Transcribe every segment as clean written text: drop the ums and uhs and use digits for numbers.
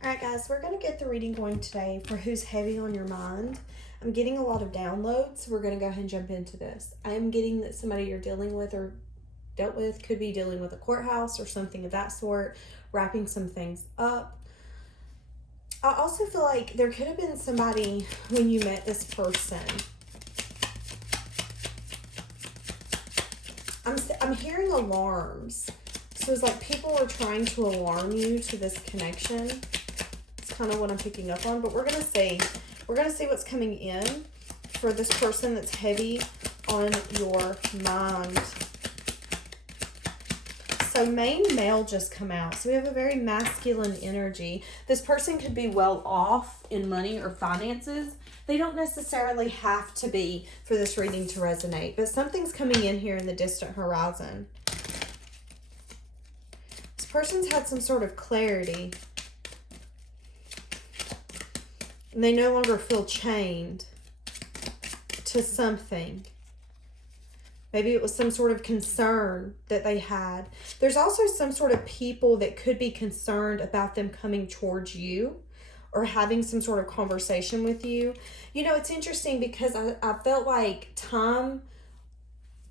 Alright guys, we're going to get the reading going today for who's heavy on your mind. I'm getting a lot of downloads, so we're going to go ahead and jump into this. I am getting that somebody you're dealing with or dealt with could be dealing with a courthouse or something of that sort, wrapping some things up. I also feel like there could have been somebody when you met this person. I'm hearing alarms. So it's like people are trying to alarm you to this connection. It's kind of what I'm picking up on, but we're going to see. We're going to see what's coming in for this person that's heavy on your mind. So main male just come out. So we have a very masculine energy. This person could be well off in money or finances. They don't necessarily have to be for this reading to resonate, but something's coming in here in the distant horizon. This person's had some sort of clarity. And they no longer feel chained to something. Maybe it was some sort of concern that they had. There's also some sort of people that could be concerned about them coming towards you or having some sort of conversation with you. You know, it's interesting because I felt like time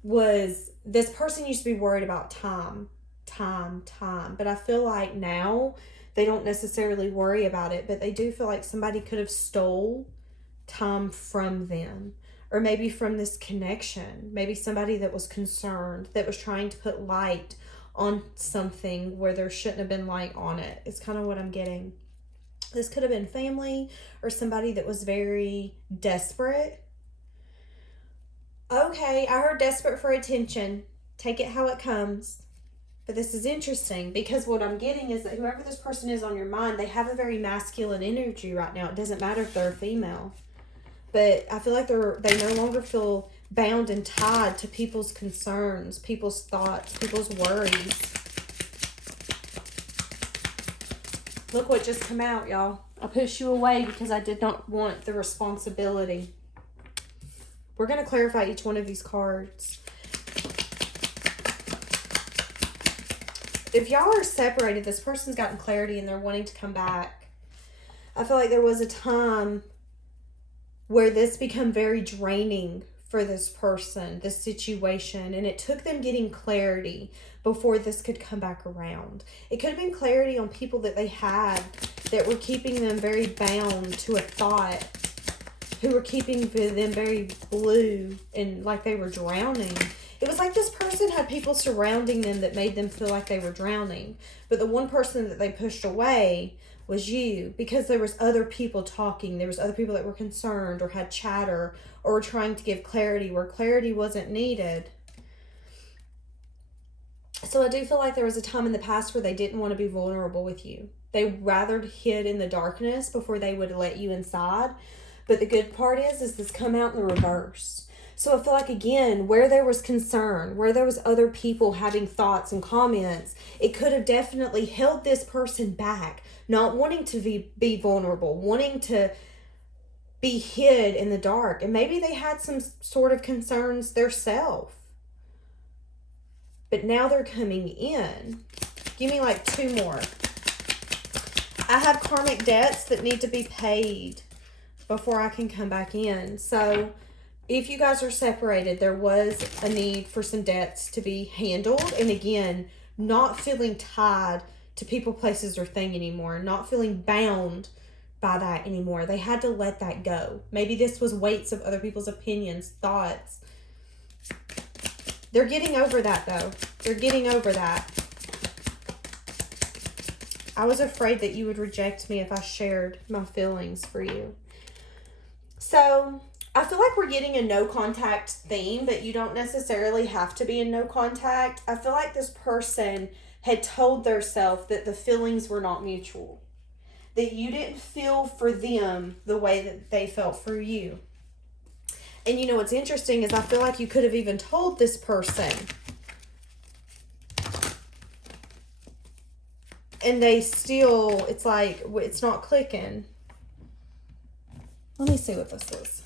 was, this person used to be worried about time. But I feel like now they don't necessarily worry about it, but they do feel like somebody could have stole time from them. Or maybe from this connection, maybe somebody that was concerned, that was trying to put light on something where there shouldn't have been light on it. It's kind of what I'm getting. This could have been family or somebody that was very desperate. Okay, I heard desperate for attention. Take it how it comes. But this is interesting because what I'm getting is that whoever this person is on your mind, they have a very masculine energy right now. It doesn't matter if they're a female. But I feel like they no longer feel bound and tied to people's concerns, people's thoughts, people's worries. Look what just come out, y'all. I pushed you away because I did not want the responsibility. We're going to clarify each one of these cards. If y'all are separated, this person's gotten clarity and they're wanting to come back. I feel like there was a time where this became very draining for this person, this situation, and it took them getting clarity before this could come back around. It could have been clarity on people that they had that were keeping them very bound to a thought, who were keeping them very blue and like they were drowning. It was like this person had people surrounding them that made them feel like they were drowning, but the one person that they pushed away was you, because there was other people talking. There was other people that were concerned or had chatter or were trying to give clarity where clarity wasn't needed. So I do feel like there was a time in the past where they didn't want to be vulnerable with you. They rather hid in the darkness before they would let you inside. But the good part is this come out in the reverse. So I feel like, again, where there was concern, where there was other people having thoughts and comments, it could have definitely held this person back, not wanting to be vulnerable, wanting to be hid in the dark. And maybe they had some sort of concerns themselves. But now they're coming in. Give me like two more. I have karmic debts that need to be paid before I can come back in. So if you guys are separated, there was a need for some debts to be handled. And again, not feeling tied to people, places, or thing anymore. Not feeling bound by that anymore. They had to let that go. Maybe this was weights of other people's opinions, thoughts. They're getting over that though. They're getting over that. I was afraid that you would reject me if I shared my feelings for you. So I feel like we're getting a no contact theme, but you don't necessarily have to be in no contact. I feel like this person had told themselves that the feelings were not mutual, that you didn't feel for them the way that they felt for you. And you know what's interesting is I feel like you could have even told this person, and they still, it's like, it's not clicking. Let me see what this is.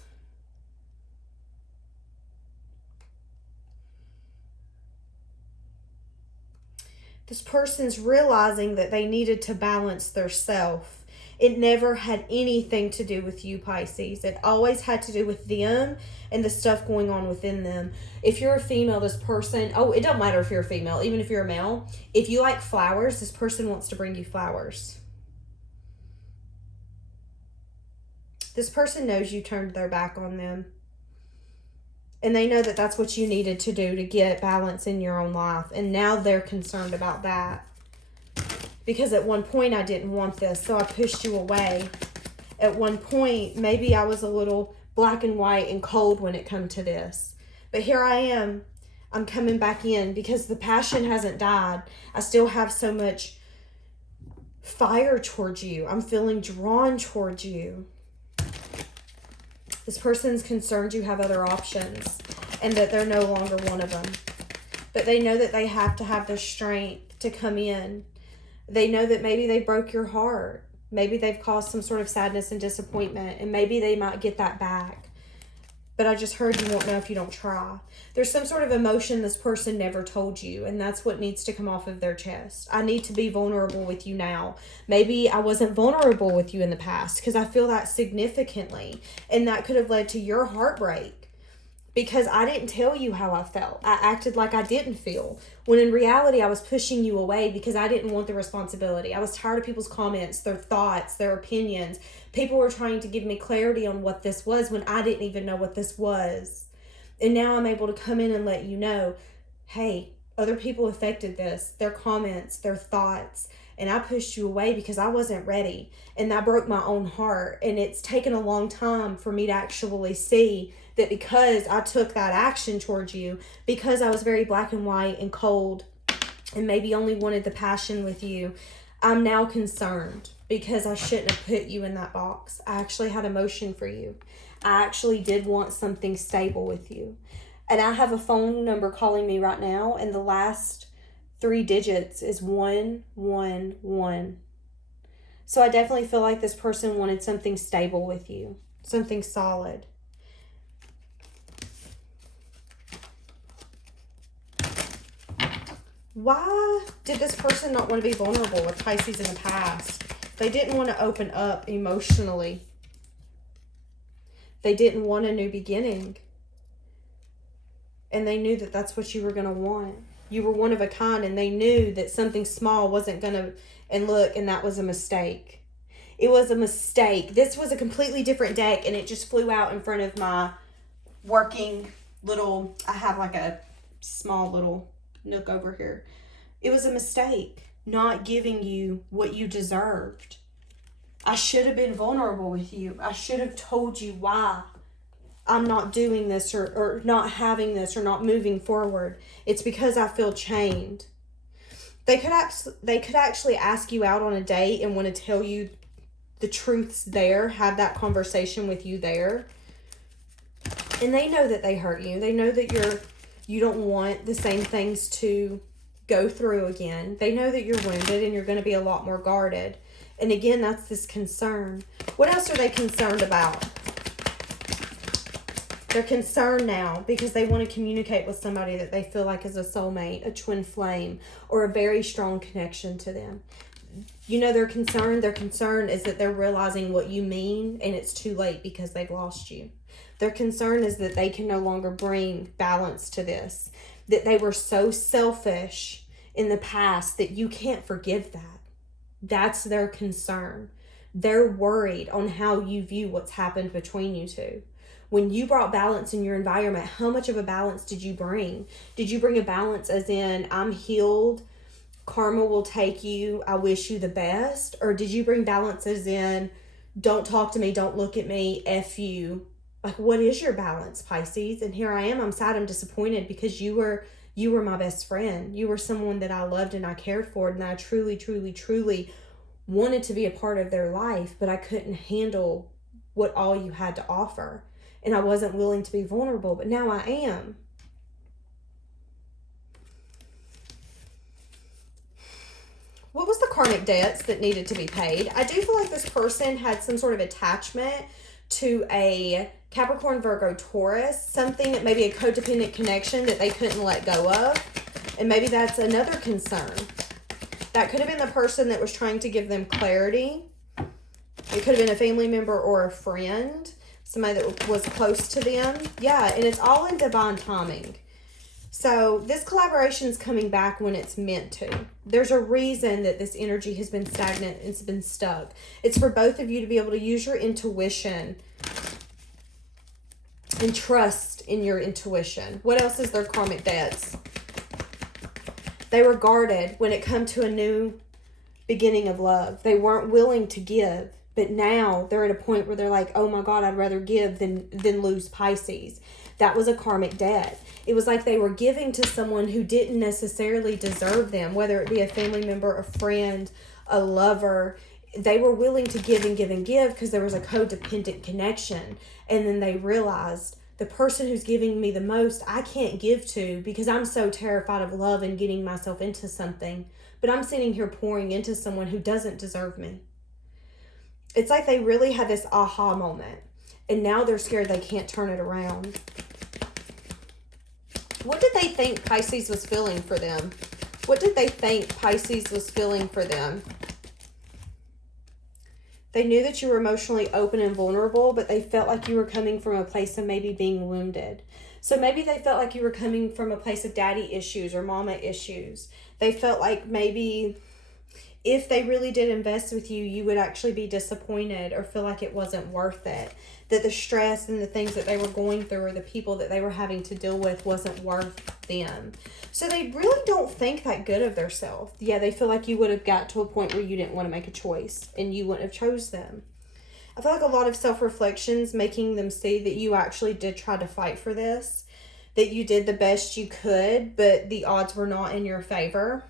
This person's realizing that they needed to balance their self It never had anything to do with you, Pisces. It always had to do with them and the stuff going on within them. If you're a female, this person, oh, it don't matter if you're a female, even if you're a male. If you like flowers, this person wants to bring you flowers. This person knows you turned their back on them. And they know that that's what you needed to do to get balance in your own life. And now they're concerned about that. Because at one point I didn't want this, so I pushed you away. At one point, maybe I was a little black and white and cold when it come to this. But here I am. I'm coming back in because the passion hasn't died. I still have so much fire towards you. I'm feeling drawn towards you. This person's concerned you have other options and that they're no longer one of them. But they know that they have to have the strength to come in. They know that maybe they broke your heart. Maybe they've caused some sort of sadness and disappointment, and maybe they might get that back. But I just heard you won't know if you don't try. There's some sort of emotion this person never told you, and that's what needs to come off of their chest. I need to be vulnerable with you now. Maybe I wasn't vulnerable with you in the past because I feel that significantly, and that could have led to your heartbreak because I didn't tell you how I felt. I acted like I didn't feel, when in reality I was pushing you away because I didn't want the responsibility. I was tired of people's comments, their thoughts, their opinions. People were trying to give me clarity on what this was when I didn't even know what this was. And now I'm able to come in and let you know, hey, other people affected this, their comments, their thoughts, and I pushed you away because I wasn't ready. And that broke my own heart. And it's taken a long time for me to actually see that because I took that action towards you, because I was very black and white and cold and maybe only wanted the passion with you, I'm now concerned because I shouldn't have put you in that box. I actually had emotion for you. I actually did want something stable with you. And I have a phone number calling me right now, and the last 3 digits is 111. So I definitely feel like this person wanted something stable with you, something solid. Why did this person not want to be vulnerable with Pisces in the past? They didn't want to open up emotionally. They didn't want a new beginning. And they knew that that's what you were going to want. You were one of a kind, and they knew that something small wasn't going to, and that was a mistake. It was a mistake. This was a completely different deck, and it just flew out in front of my working little, I have like a small little nook over here. It was a mistake not giving you what you deserved. I should have been vulnerable with you. I should have told you why I'm not doing this or not having this or not moving forward. It's because I feel chained. They could actually ask you out on a date and want to tell you the truths there, have that conversation with you there. And they know that they hurt you. They know that you don't want the same things to go through again. They know that you're wounded and you're going to be a lot more guarded. And again, that's this concern. What else are they concerned about? They're concerned now because they want to communicate with somebody that they feel like is a soulmate, a twin flame, or a very strong connection to them. You know, they're concerned. Their concern is that they're realizing what you mean and it's too late because they've lost you. Their concern is that they can no longer bring balance to this, that they were so selfish in the past that you can't forgive that. That's their concern. They're worried on how you view what's happened between you two. When you brought balance in your environment, how much of a balance did you bring? Did you bring a balance as in, I'm healed, karma will take you, I wish you the best? Or did you bring balance as in, don't talk to me, don't look at me, F you? Like, what is your balance, Pisces? And here I am, I'm sad, I'm disappointed because you were my best friend. You were someone that I loved and I cared for, and I truly, truly, truly wanted to be a part of their life, but I couldn't handle what all you had to offer. And I wasn't willing to be vulnerable, but now I am. What was the karmic debts that needed to be paid? I do feel like this person had some sort of attachment to a Capricorn, Virgo, Taurus, something that maybe a codependent connection that they couldn't let go of. And maybe that's another concern. That could have been the person that was trying to give them clarity It could have been a family member or a friend, somebody that was close to them. Yeah, and it's all in divine timing. So this collaboration is coming back when it's meant to. There's a reason that this energy has been stagnant and it's been stuck. It's for both of you to be able to use your intuition and trust in your intuition. What else is their karmic debts? They were guarded when it come to a new beginning of love. They weren't willing to give, but now they're at a point where they're like, oh my God, I'd rather give than lose Pisces. That was a karmic debt. It was like they were giving to someone who didn't necessarily deserve them, whether it be a family member, a friend, a lover. They were willing to give and give and give because there was a codependent connection. And then they realized, the person who's giving me the most, I can't give to because I'm so terrified of love and getting myself into something. But I'm sitting here pouring into someone who doesn't deserve me. It's like they really had this aha moment. And now they're scared they can't turn it around. What did they think Pisces was feeling for them? What did they think Pisces was feeling for them? They knew that you were emotionally open and vulnerable, but they felt like you were coming from a place of maybe being wounded. So maybe they felt like you were coming from a place of daddy issues or mama issues. They felt like maybe if they really did invest with you, you would actually be disappointed or feel like it wasn't worth it. That the stress and the things that they were going through or the people that they were having to deal with wasn't worth them. So they really don't think that good of themselves. Yeah, they feel like you would have got to a point where you didn't want to make a choice and you wouldn't have chose them. I feel like a lot of self-reflections making them see that you actually did try to fight for this, that you did the best you could, but the odds were not in your favor.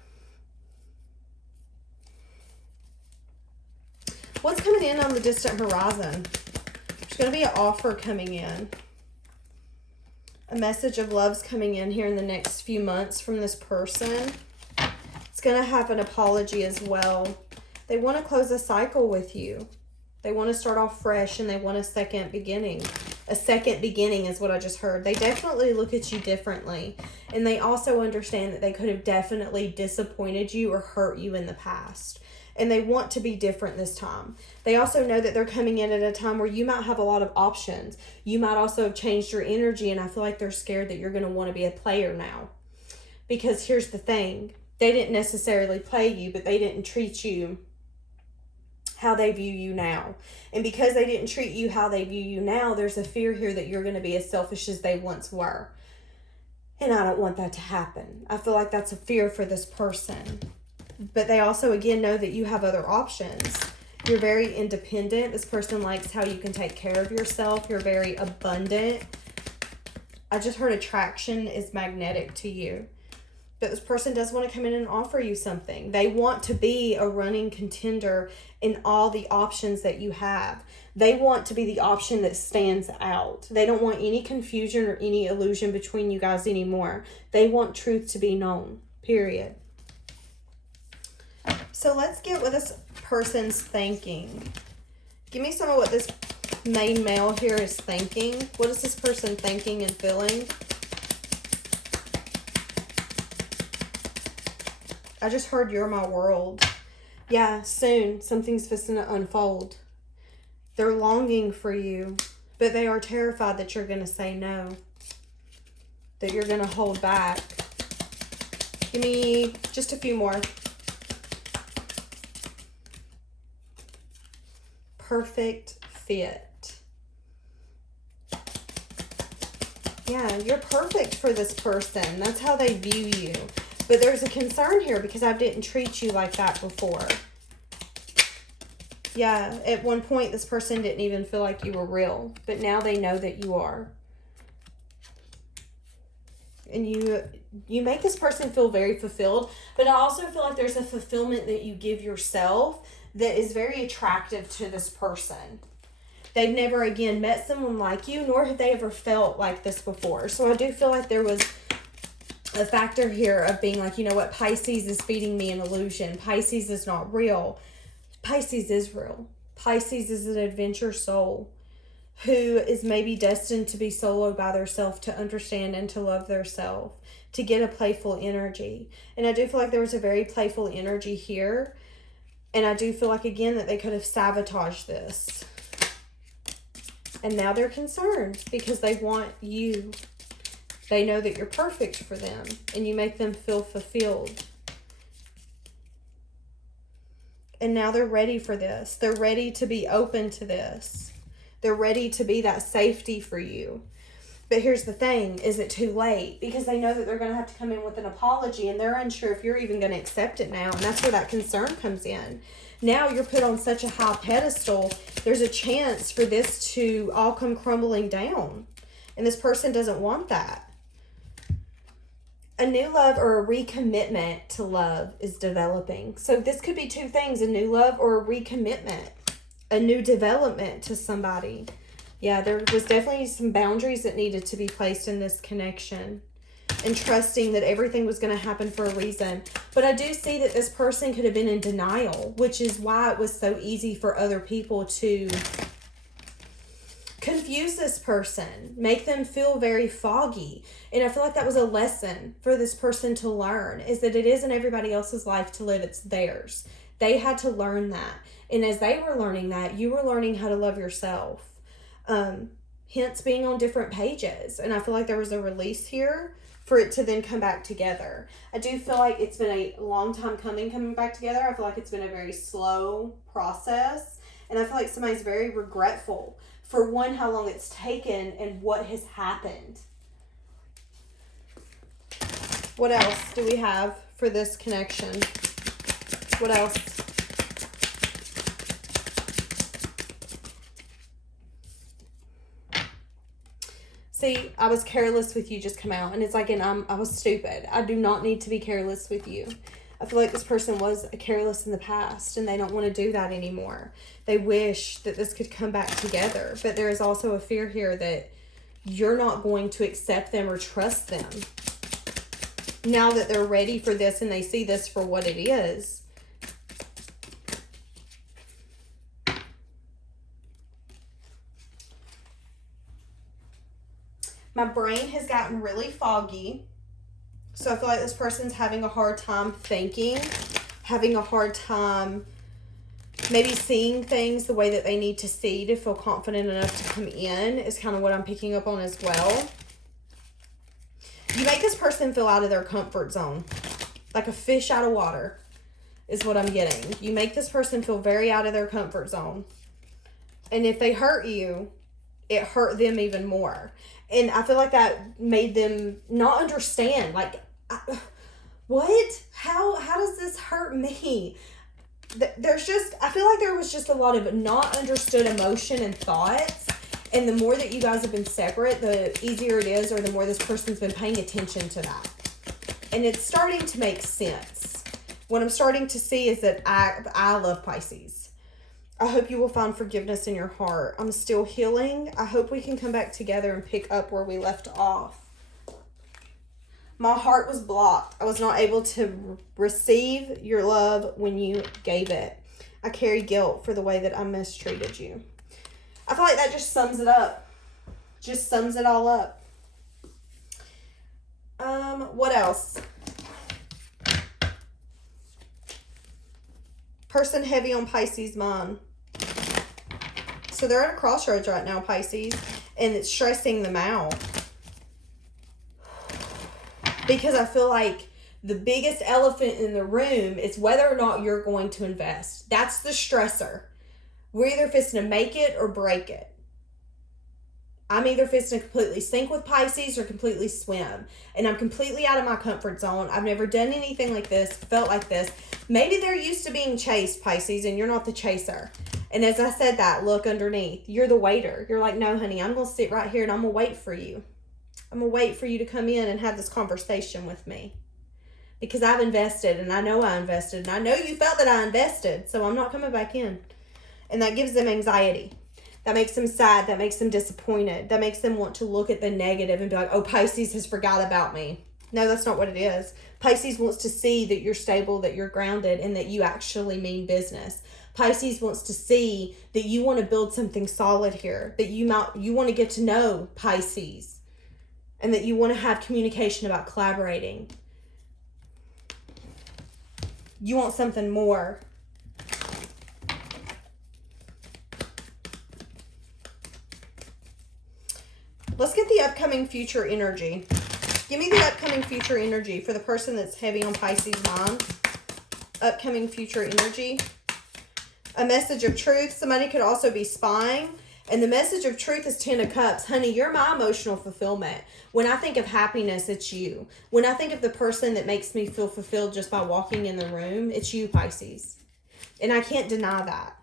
What's coming in on the distant horizon? There's going to be an offer coming in. A message of love's coming in here in the next few months from this person. It's going to have an apology as well. They want to close a cycle with you. They want to start off fresh and they want a second beginning. A second beginning is what I just heard. They definitely look at you differently. And they also understand that they could have definitely disappointed you or hurt you in the past. And they want to be different this time. They also know that they're coming in at a time where you might have a lot of options. You might also have changed your energy, and I feel like they're scared that you're going to want to be a player now. Because here's the thing. They didn't necessarily play you, but they didn't treat you how they view you now. And because they didn't treat you how they view you now, there's a fear here that you're going to be as selfish as they once were. And I don't want that to happen. I feel like that's a fear for this person. But they also, again, know that you have other options. You're very independent. This person likes how you can take care of yourself. You're very abundant. I just heard attraction is magnetic to you. But this person does want to come in and offer you something. They want to be a running contender in all the options that you have. They want to be the option that stands out. They don't want any confusion or any illusion between you guys anymore. They want truth to be known, period. So let's get what this person's thinking. Give me some of what this main male here is thinking. What is this person thinking and feeling? I just heard you're my world. Yeah, soon something's fixing to unfold. They're longing for you, but they are terrified that you're going to say no. That you're going to hold back. Give me just a few more. Perfect fit. Yeah, you're perfect for this person. That's how they view you. But there's a concern here because I didn't treat you like that before. Yeah, at one point this person didn't even feel like you were real. But now they know that you are. And you make this person feel very fulfilled. But I also feel like there's a fulfillment that you give yourself that is very attractive to this person. They've never again met someone like you, nor have they ever felt like this before. So I do feel like there was a factor here of being like, you know what, Pisces is feeding me an illusion. Pisces is not real. Pisces is real. Pisces is an adventure soul who is maybe destined to be solo by themselves, to understand and to love themselves, to get a playful energy. And I do feel like there was a very playful energy here. And I do feel like, again, that they could have sabotaged this. And now they're concerned because they want you. They know that you're perfect for them and you make them feel fulfilled. And now they're ready for this. They're ready to be open to this. They're ready to be that safety for you. But here's the thing, is it too late? Because they know that they're going to have to come in with an apology and they're unsure if you're even going to accept it now. And that's where that concern comes in. Now you're put on such a high pedestal, there's a chance for this to all come crumbling down. And this person doesn't want that. A new love or a recommitment to love is developing. So this could be two things, a new love or a recommitment, a new development to somebody. Yeah, there was definitely some boundaries that needed to be placed in this connection and trusting that everything was going to happen for a reason. But I do see that this person could have been in denial, which is why it was so easy for other people to confuse this person, make them feel very foggy. And I feel like that was a lesson for this person to learn, is that it isn't everybody else's life to live, it's theirs. They had to learn that. And as they were learning that, you were learning how to love yourself. Hence being on different pages. And I feel like there was a release here for it to then come back together. I do feel like it's been a long time coming back together. I feel like it's been a very slow process. And I feel like somebody's very regretful for one, how long it's taken and what has happened. What else do we have for this connection? What else? See, I was careless with you just come out. And it's like, and I was stupid. I do not need to be careless with you. I feel like this person was careless in the past and they don't want to do that anymore. They wish that this could come back together. But there is also a fear here that you're not going to accept them or trust them. Now that they're ready for this and they see this for what it is. My brain has gotten really foggy. So I feel like this person's having a hard time thinking, having a hard time maybe seeing things the way that they need to see to feel confident enough to come in is kind of what I'm picking up on as well. You make this person feel out of their comfort zone, like a fish out of water is what I'm getting. You make this person feel very out of their comfort zone. And if they hurt you, it hurt them even more. And I feel like that made them not understand, like, what? How does this hurt me? There's just, I feel like there was just a lot of not understood emotion and thoughts. And the more that you guys have been separate, the easier it is, or the more this person's been paying attention to that. And it's starting to make sense. What I'm starting to see is that I love Pisces. I hope you will find forgiveness in your heart. I'm still healing. I hope we can come back together and pick up where we left off. My heart was blocked. I was not able to receive your love when you gave it. I carry guilt for the way that I mistreated you. I feel like that just sums it up. Just sums it all up. What else? Person heavy on Pisces' mind. So they're at a crossroads right now, Pisces, and it's stressing them out. Because I feel like the biggest elephant in the room is whether or not you're going to invest. That's the stressor. We're either fixing to make it or break it. I'm either fixing to completely sink with Pisces or completely swim. And I'm completely out of my comfort zone. I've never done anything like this, felt like this. Maybe they're used to being chased, Pisces, and you're not the chaser. And as I said that, look underneath. You're the waiter. You're like, no, honey, I'm going to sit right here and I'm going to wait for you. I'm going to wait for you to come in and have this conversation with me. Because I've invested and I know I invested. And I know you felt that I invested. So I'm not coming back in. And that gives them anxiety. That makes them sad. That makes them disappointed. That makes them want to look at the negative and be like, oh, Pisces has forgot about me. No, that's not what it is. Pisces wants to see that you're stable, that you're grounded, and that you actually mean business. Pisces wants to see that you want to build something solid here, that you want to get to know Pisces, and that you want to have communication about collaborating. You want something more. Let's get the upcoming future energy. Give me the upcoming future energy for the person that's heavy on Pisces' mind. Upcoming future energy. A message of truth. Somebody could also be spying. And the message of truth is 10 of Cups. Honey, you're my emotional fulfillment. When I think of happiness, it's you. When I think of the person that makes me feel fulfilled just by walking in the room, it's you, Pisces. And I can't deny that.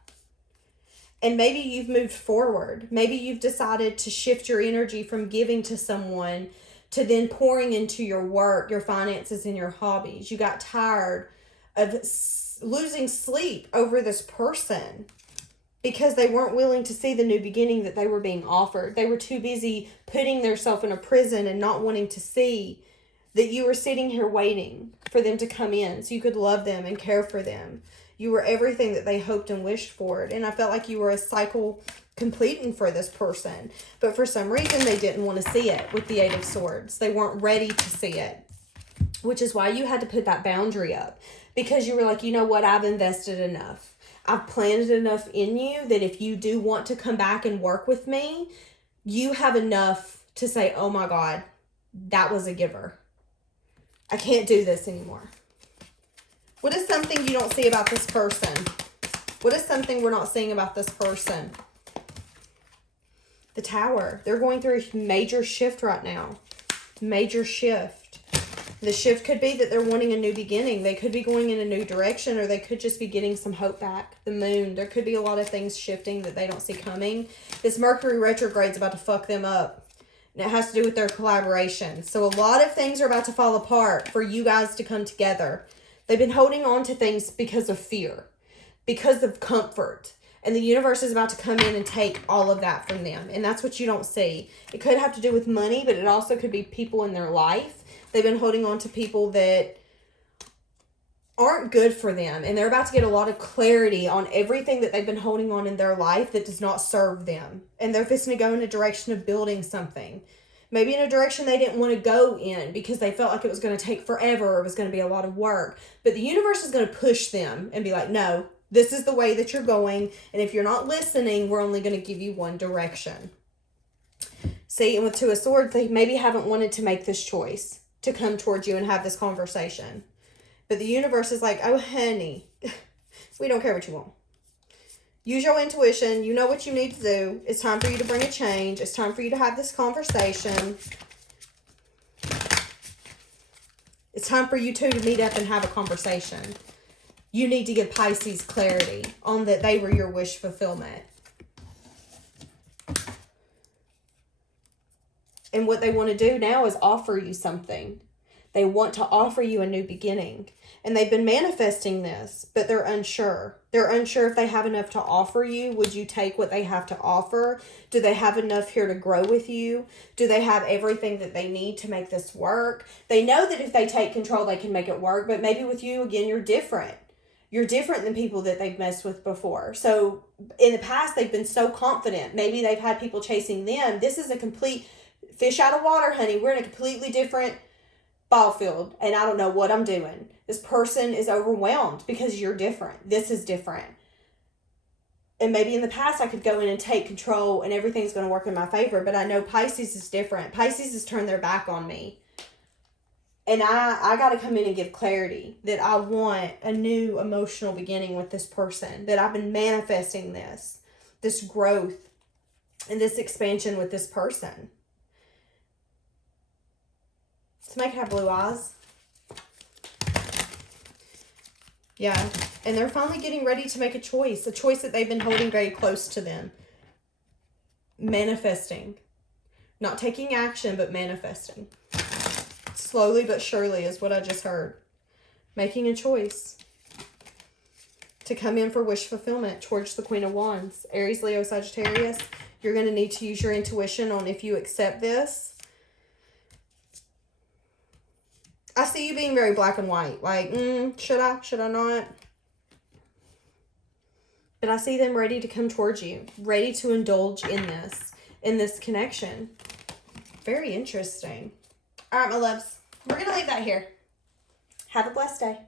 And maybe you've moved forward. Maybe you've decided to shift your energy from giving to someone to then pouring into your work, your finances, and your hobbies. You got tired of losing sleep over this person because they weren't willing to see the new beginning that they were being offered. They were too busy putting themselves in a prison and not wanting to see that you were sitting here waiting for them to come in so you could love them and care for them. You were everything that they hoped and wished for. And I felt like you were a cycle completing for this person. But for some reason, they didn't want to see it with the Eight of Swords. They weren't ready to see it, which is why you had to put that boundary up. Because you were like, you know what? I've invested enough. I've planted enough in you that if you do want to come back and work with me, you have enough to say, oh my God, that was a giver. I can't do this anymore. What is something you don't see about this person? What is something we're not seeing about this person? The Tower. They're going through a major shift right now. Major shift. The shift could be that they're wanting a new beginning. They could be going in a new direction, or they could just be getting some hope back. The Moon. There could be a lot of things shifting that they don't see coming. This Mercury retrograde is about to fuck them up. And it has to do with their collaboration. So a lot of things are about to fall apart for you guys to come together. They've been holding on to things because of fear, because of comfort. And the universe is about to come in and take all of that from them. And that's what you don't see. It could have to do with money, but it also could be people in their life. They've been holding on to people that aren't good for them. And they're about to get a lot of clarity on everything that they've been holding on in their life that does not serve them. And they're fixing to go in a direction of building something. Maybe in a direction they didn't want to go in because they felt like it was going to take forever or it was going to be a lot of work. But the universe is going to push them and be like, no, this is the way that you're going. And if you're not listening, we're only going to give you one direction. See, and with Two of Swords, they maybe haven't wanted to make this choice to come towards you and have this conversation. But the universe is like, oh, honey, we don't care what you want. Use your intuition. You know what you need to do. It's time for you to bring a change. It's time for you to have this conversation. It's time for you two to meet up and have a conversation. You need to give Pisces clarity on that they were your wish fulfillment. And what they want to do now is offer you something. They want to offer you a new beginning. And they've been manifesting this, but they're unsure. They're unsure if they have enough to offer you. Would you take what they have to offer? Do they have enough here to grow with you? Do they have everything that they need to make this work? They know that if they take control, they can make it work. But maybe with you, again, you're different. You're different than people that they've messed with before. So in the past, they've been so confident. Maybe they've had people chasing them. This is a complete fish out of water, honey. We're in a completely different ball field, and I don't know what I'm doing. This person is overwhelmed because you're different. This is different. And maybe in the past I could go in and take control and everything's going to work in my favor, but I know Pisces is different. Pisces has turned their back on me. And I got to come in and give clarity that I want a new emotional beginning with this person, that I've been manifesting this growth and this expansion with this person. To make it have blue eyes. Yeah. And they're finally getting ready to make a choice that they've been holding very close to them. Manifesting. Not taking action, but manifesting. Slowly but surely is what I just heard. Making a choice to come in for wish fulfillment towards the Queen of Wands. Aries, Leo, Sagittarius. You're going to need to use your intuition on if you accept this. I see you being very black and white. Like, should I not? But I see them ready to come towards you. Ready to indulge in this connection. Very interesting. All right, my loves. We're going to leave that here. Have a blessed day.